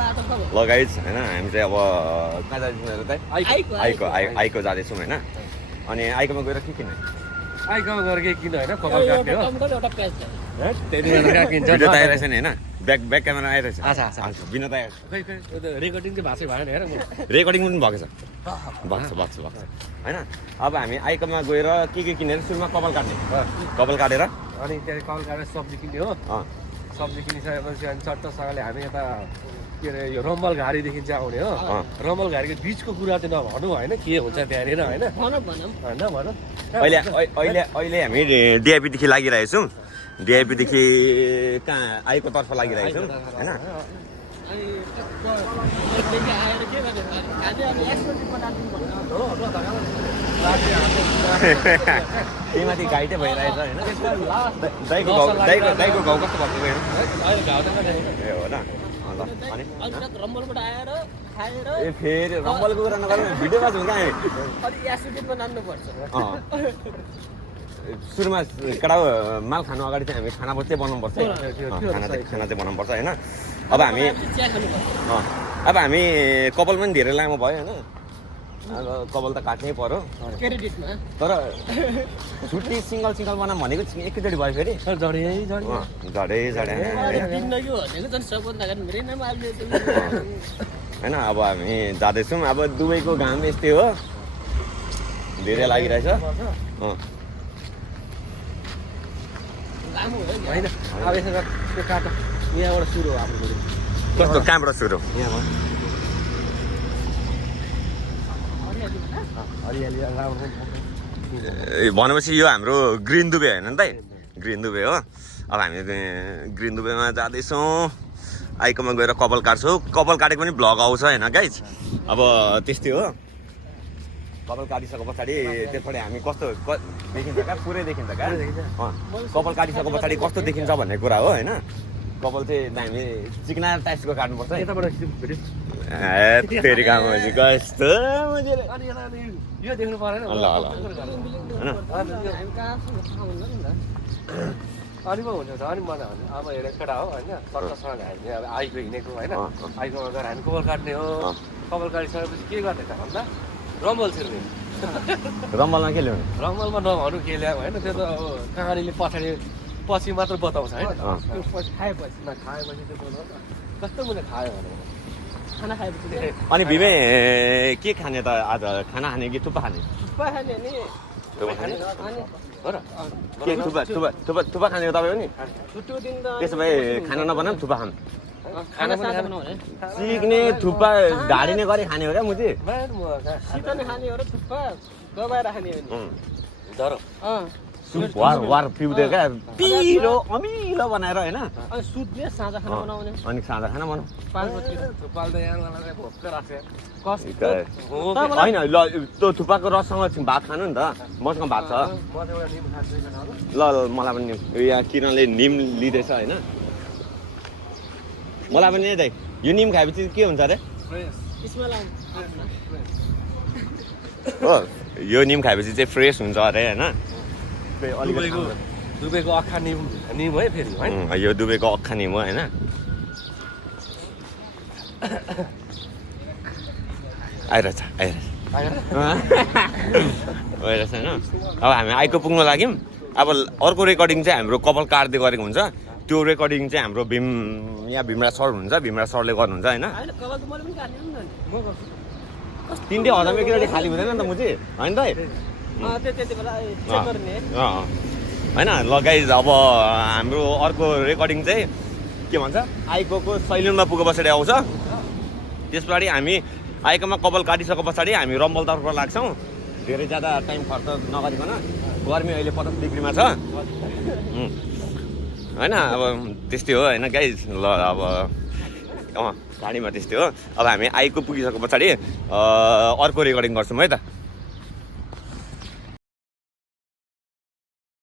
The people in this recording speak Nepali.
ल गाइज होइन हामी चाहिँ अब कहाँ जाँदैछौँ त आइको जाँदैछौँ होइन अनि आइकोमा गएर के किन्ने आइकोमा गएर के किन होइन कपाल काट्ने हो त्यति बेला किन्छ भिडियो त आइरहेछ नि होइन ब्याक क्यामेरा आइरहेछ बिना त खै रेकर्डिङ चाहिँ भएको छैन हेर रेकर्डिङ पनि भएको छ भएको छ होइन अब हामी आइकोमा गएर के किनेर सुरुमा कपाल काट्ने कपाल काटेर अनि त्यहाँदेखि कपाल काटेर सब्जी किन्ने हो सब्जी किनिसकेपछि अनि चट्टसँगले हामी यता के अरे यो रम्बल घारीदेखि चाहिँ आउने हो रम्बल घारीको बिचको कुरा चाहिँ नभनौँ होइन के हुन्छ त्यहाँनिर होइन भनौँ अहिले हामी डिआइपीदेखि लागिरहेछौँ डिआइपीदेखि कहाँ आइको तर्फ लागिरहेछौँ होइन त्यही माथि गाइडै भइरहेछ होइन दाइको गाउँ कस्तो भएको गयो ए हो न ए फेरि रम्बलको कुरा नगरौँ भिडियोमा छौँ सुरुमा केटा माल खानु अगाडि चाहिँ हामी खाना चाहिँ बनाउनुपर्छ खाना चाहिँ बनाउनुपर्छ होइन अब हामी कपाल पनि धेरै लामो भयो होइन अब कपाल त काट्नै पर्यो तर छुट्टी सिङ्गल बनाऊँ भनेको एकैचोटि भयो फेरि झडे होइन अब हामी जाँदैछौँ अब दुबईको घाम यस्तै हो धेरै लागिरहेछ होइन अब यसो त्यो काट यहाँबाट सुरु हो हाम्रो कस्तो कहाँबाट सुरु भनेपछि यो हाम्रो ग्रिन दुबे होइन नि त ग्रिन दुबे हो अब हामी ग्रिन दुबेमा जाँदैछौँ आइकोमा गएर कपाल काट्छौँ कपाल काटेको पनि भ्लग आउँछ होइन गाइज अब त्यस्तै हो कपाल काटिसके पछाडि त्यसपछि हामी कस्तो देखिन्छ क्या पुरै देखिन्छ क्या कपाल काटिसके पछाडि कस्तो देखिन्छ भन्ने कुरा हो होइन कपाल चाहिँ हामी चिकना टाइप्सको काट्नुपर्छ फेरि काम कस्तो यो देख्नु परेन ल अनि पो हुन्छ अनि मजा हुन्छ अब हेरेको केटा हो होइन चट्टसँग हामी अब आइको हिँडेको होइन आइकोमा गएर हामी कपाल काट्ने हो कपाल काटिसकेपछि के गर्ने त भन्दा रम्बल छिर्ने रम्बलमा के ल्याउने रम्बलमा नभनु के ल्याऊ होइन त्यो त अब कहानीले पछि मात्र बताउँछ होइन खाएपछि त्यो कस्तो मुले खायो भने खाना खाएपछि अनि भिमे के खाने त आज खाना खाने कि थुक्पा खाने थुक्पा खाने हो तपाईँ पनि त्यसो भए खाना नबनाऊँ थुक्पा खाऊँ सिक्ने थुक्पा ढाडिने गरी खाने हो क्या मुझे वार पिउँदै क्या पिरो अमिलो बनाएर होइन अनि साँझा खाना बनाउने अनि साँझा खाना बनाऊ होइन ल त्यो थुक्पाको रससँग भात खानु नि त मसँग भात छ ल मलाई पनि यहाँ किरणले निम लिँदैछ होइन मलाई पनि दाइ यो निम खाएपछि के हुन्छ अरे हो यो निम खाएपछि चाहिँ फ्रेस हुन्छ अरे होइन दुबईको अख्खा निम है फेरि यो दुबईको अख्खा निम हो होइन आइरहेछ होइन अब हामी आइको पुग्न लाग्यौँ अब अर्को रेकर्डिङ चाहिँ हाम्रो कपाल काट्दै गरेको हुन्छ त्यो रेकर्डिङ चाहिँ हाम्रो यहाँ भीमराज सर हुनुहुन्छ भीमराज सरले गर्नुहुन्छ होइन 300 हजारमा एकैचोटि खाली हुँदैन नि त म चाहिँ होइन त होइन ल गाइज अब हाम्रो अर्को रेकर्डिङ चाहिँ के भन्छ आइको सैलुनमा पुगे पछाडि आउँछ त्यस पछाडि हामी आइकोमा कपाल काटिसके पछाडि हामी रम्बलतर्फ लाग्छौँ धेरै ज्यादा टाइम खर्च नगरिकन गर्मी अहिले 50 डिग्रीमा छ होइन अब त्यस्तै हो होइन गाइज ल अब गाडीमा त्यस्तै हो अब हामी आइको पुगिसके पछाडि अर्को रेकर्डिङ गर्छौँ है त